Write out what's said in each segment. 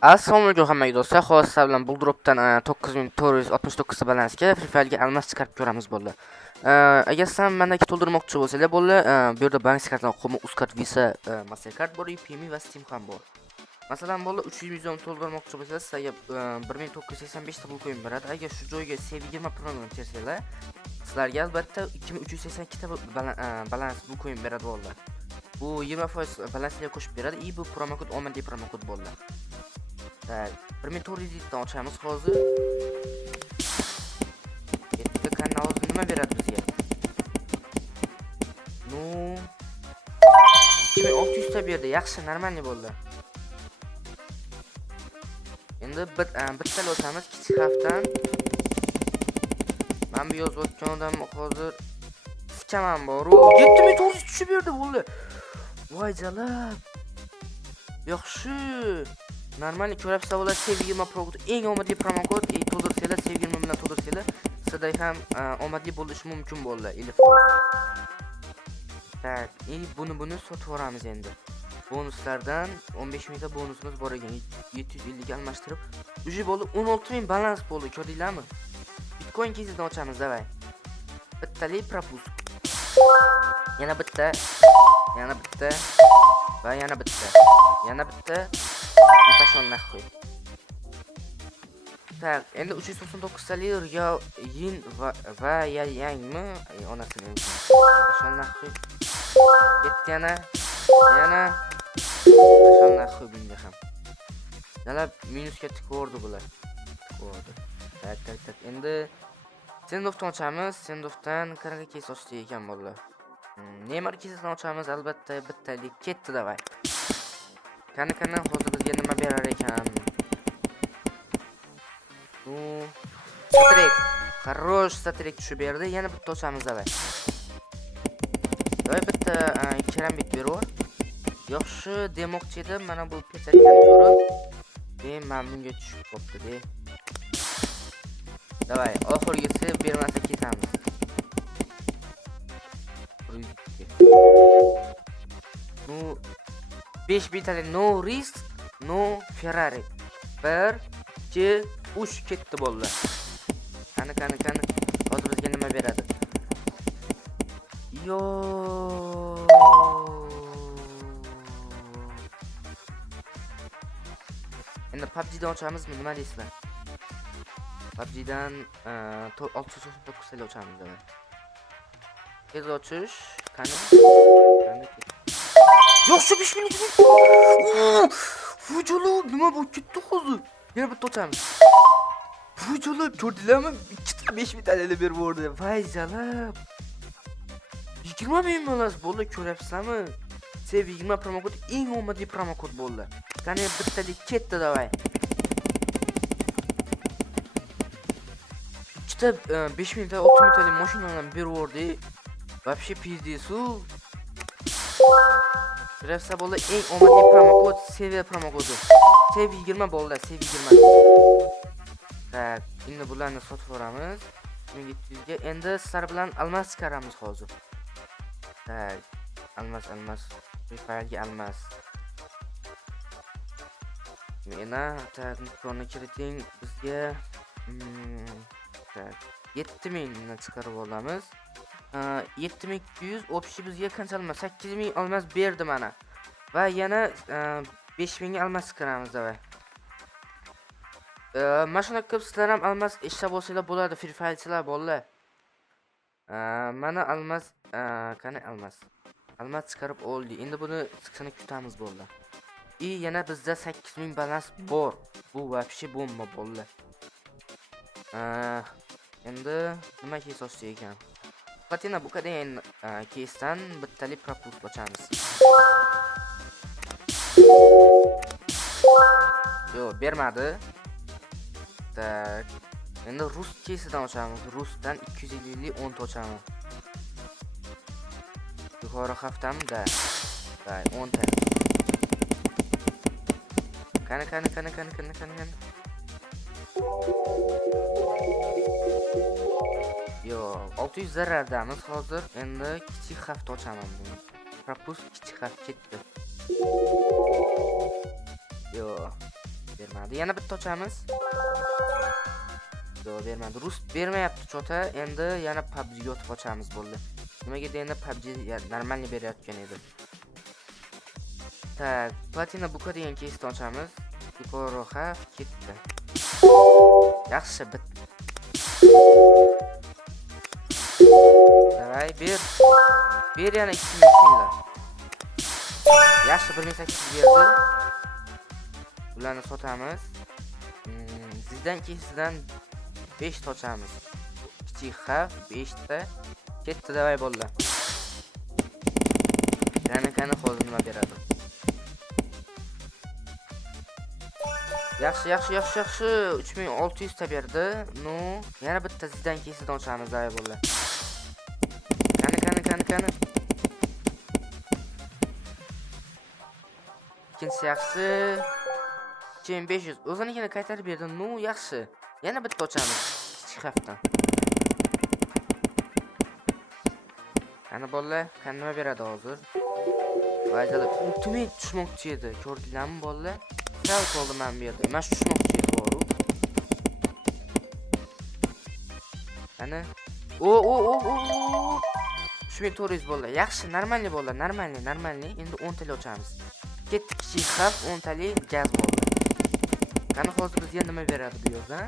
Assalomu alaykum hammaga do'stlar. Hozir sizlar bilan bu dropdan 9469 ta balansga Free Fire'ga almas chiqarib ko'ramiz bo'ldi. Agar sizlar mendagi to'ldirmoqchi bo'lsanglar bo'ldi, bu yerda bank kartalar qo'mi Uzcard, Visa, Mastercard bor, UPM va Steam ham bor. Masalan, bo'ldi 300 million to'ldirmoqchi bo'lsangiz, sizga 1985 ta pul qo'yib beradi. Agar shu joyga C20 Pro'ni tersanglar, sizlarga albatta 2382 ta balans pul qo'yib beradi bo'ldi. Bu 20% balansga qo'shib beradi. Bu promokod omadiy promokod bo'ldi. Так, 1400 dan ochamiz hozir. Yetti kanal nima beradi bizga? No 2600 ta berdi. Yaxshi, normalniy bo'ldi. Endi bitta ochamiz kichik harfdan. Men bu yozayotgandim hozir sikaman bor-u. 7900 tushib berdi bo'ldi. Voy jalab. Yaxshi. Normalniy ko'rabsiz bo'lar C20 Pro eng omadiy promokod to'ldirsanglar C20 bilan to'ldirsanglar sizda ham omadiy bo'lishi mumkin bo'ldi. Tak, buni sotib olamiz endi. Bonuslardan 15000 ta bonusimiz bor ekan. 750 ga almashtirib, uji bo'ldi 16000 balans bo'ldi. Ko'rdinglarmi? Bitcoin kezidan ochamiz, davay. Bittali propusк. Yana bitta. Yana bitta. Va yana bitta. Yana bitta. Pashon nahvoy. Так, endi 399 talik Real Yin va Yangmi onasini. Pashon nahvoy. Ketdi yana. Pashon nahvoy bunga ham. Yana minusga tiqordi bular. Tiqordi. Tak. Endi Sendofdan ochamiz. Sendofdan qanaqa kes ochdi ekan bolalar. Neymar kesidan ochamiz albatta bittalik ketdi davay. Qani hozir bizga nima berar ekan? Strik. Хорош strik tushib berdi. Yana bitta ochamiz davay. Davay bitta kerambit berur. Yaxshi demoqchi edim. Mana bu petakani ko'rib, men bunga tushib qopti-de. Davay, oxirgisi bermasa ketamiz. 5000 talik no risk, no Ferrari. 1 2 3 ketdi bo'ldi. Qani. Hozir bizga nima beradi? Yo. Endi PUBG'dan ochamiz, nima deysizlar? PUBG'dan 699 talik ochamiz davay. Tez ochish, qani. Yaxshi 5000 talik. Vujulub, nima bu ketdi hozir? Yana bitta ochamiz. Vujulub, ko'rdinglarmi? Ikkita 5000 talik berib yubordi. Voy jalab. 20000 bolas bo'ldi, ko'ryapsizlarmi? C20 promokod eng omadiy promokod bo'ldi. Qani bittalik ketdi davay. Ikkita 5000 ta 6000 talik mashinalarni berib yubordi. Вообще пиздесу. Ko'ryapsizlar bo'ldi, eng omadiy promokod Sevier promokodi. C20 bo'ldi, C20. Tak, endi bularni sotib olamiz. 1700 ga. Endi sizlar bilan almas chiqaramiz hozir. Tak, almas. Free Fire'ga almas. Mena tak miqdorni kiriting bizga. Tak, 7000 ni chiqarib olamiz. 7200 общий bizga qancha almas? 8000 almas berdi mana. Va yana 5000 ga almas chiqaramiz davay. Mashina ko'p sizlar ham almas ishlab olsanglar bo'ladi, Free Fire'chilar bolalar. Mana almas, qani almas. Almas chiqarib oldi. Endi buni chiqishini kutamiz bo'ldi. Yana bizda 8000 balans bor. Bu вообще bomba bo'ldi. Endi nima kes ochdi ekan? Patina bu kadar kesdan bittali propusк ochamiz. Yo, bermadi. Tak. Endi rus kesidan ochamiz. Rusdan 250 10 ta ochamiz. Yuqori haftamda. Vay, 10 ta. Qani. Yo, 600 zarardamiz hozir. Endi kichik hafta ochaman buni. Propusк kichik hafta ketdi. Yo. bermadi. Yana bitta ochamiz. Yo'q, bermadi. Rus bermayapti chota. Endi yana PUBG ga o'tib ochamiz bo'ldi. Nimaga deganda PUBG normalniy berayotgan edi. Tak, platina buka degan keysni ochamiz. Yuqoriroqqa ketdi. Yaxshi bit. Davay, ber yana 2000 minglar. Yaxshi 1800 berdi. Bularni sotamiz. Sizdan keyinsidan 5 ta ochamiz. Kichik xavf 5 ta. Ketdi davay bolalar. Qani hozir nima beradi? Yaxshi 3600 ta berdi. No, yana bitta sizdan keyinsidan ochamiz davay bolalar. Qani. İkinci yaxshi 2500 o'zinikini qaytarib berdi. No, yaxshi. Yana bitta ochamiz. Kichik xavfdan. Qani bolalar, qani nima beradi hozir? Vaydalar ultimate tushmoqchi edi. Ko'rdinglarmi bolalar? Sal qoldi men bu yerda. Mana shu tushmoqchi edi boru. Qani? O. 3400 bolalar. Yaxshi, normalniy bolalar, normalniy. Endi 10 tali ochamiz. Ketdi kichik xavf 10 tali gaz bo'ldi. Qani hozir bizga nima beradi bu yerda?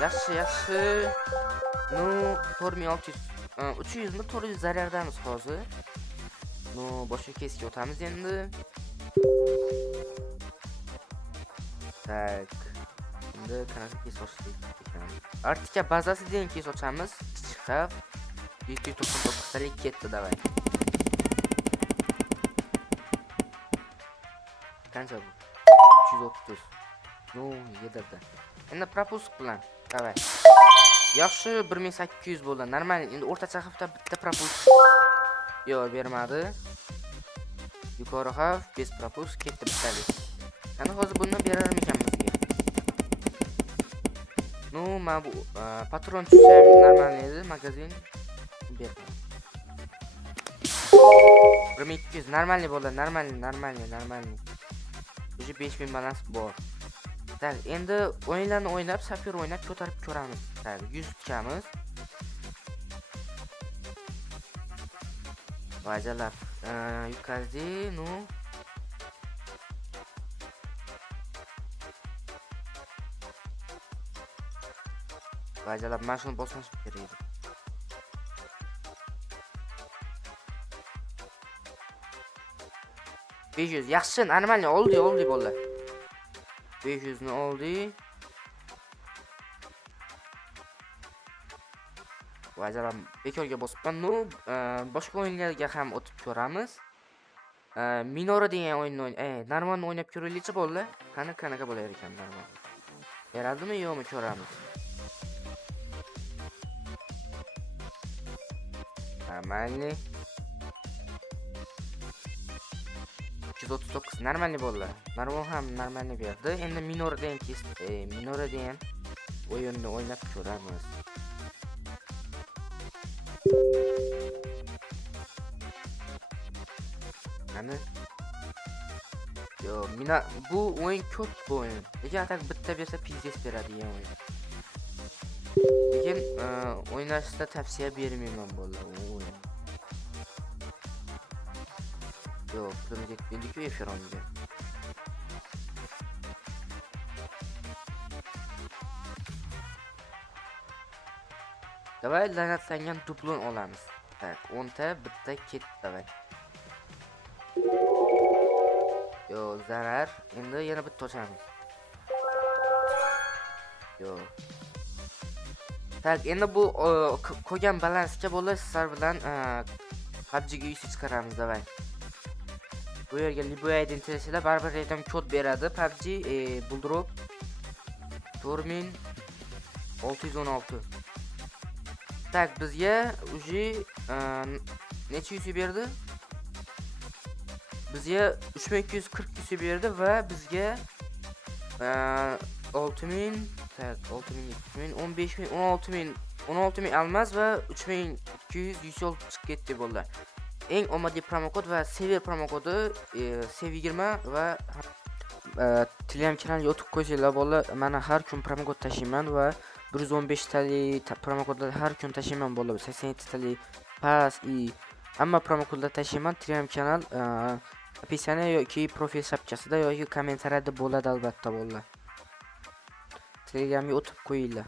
Yaxshi. No, 4600 300 mi 400 zaryardamiz hozir. No, boshqa kesga o'tamiz endi. Tak. Endi qanaqa kes ochdik ekan? Artika bazasi degan kes ochamiz. Kichik xavf 299 talik ketdi davay. Qancha bu? 330. No, yedirdi. Endi propusк bilan. Davay. Yaxshi 1800 bo'ldi. Normal. Endi o'rtacha hafta bitta propusк. Yo'q, bermadi. Yuqori xavf 5 propusк ketdi bittalik. Qani hozir buni berarmikan bizga? No, men bu patron tushsam normal edi, magazin berdi. 1200 normalniy bo'ldi, normalniy. Уже 5000 balans bor. Tak, endi o'yinlarni o'ynab, sapyor o'ynab ko'tarib ko'ramiz. Tak, 100 tutamiz. Vajalar, yutqazdi, no. Vajalar, mana shuni bosmoq kerak edi. $500 yaxshi, normalniy oldi bolalar. 500 ni oldi. Vajalar bekorga bosibman. No, boshqa o'yinlarga ham o'tib ko'ramiz. Minora degan o'yinni normalni o'ynab ko'raylikchi bolalar. Qanaqa bo'lar ekan normal. Beradimi yo'qmi ko'ramiz. Normalniy 239 normalniy bolalar. Narvon ham normalniy berdi. Endi Minora degan o'yinni o'ynab ko'ramiz. Qani? Yo, bu o'yin ko'p o'yin. Lekin atak bitta bersa pizdes beradigan o'yin. Lekin o'ynashda tavsiya bermayman bolalar o'yin. Yo, pulimiz yetmedi-ku efironiga. Davay la'natlangan dublon olamiz. Tak, 10 ta bitta ketdi davay. Yo, zarar. Endi yana bitta ochamiz. Yo. Tak, endi bu qolgan balansga bo'lib sizlar bilan PUBG ga uysiz chiqaramiz davay. Bu yerga Liboydan telesizlar, baribir raydan kod beradi. PUBG buldrop 4616. Tak, bizga уже necha yuzi berdi? Bizga 3240 yuzi berdi va bizga 6000, tak, 6000, 15000, 16000 almas va 3200 yuzi olib chiqib ketdi bolalar. eng omadli promokod va sever promokodi sev20 va Telegram kanaliga o'tib qo'ysanglar bolalar, mana har kun promokod tashiyman va 115 talik promokodlar har kun tashiyman bolalar. 87 talik pas и hamma promokodlar tashiyman. Telegram kanal описание yoki profil shapkasida yoki kommentariyada bo'ladi albatta bolalar. Telegramga o'tib qo'yinglar.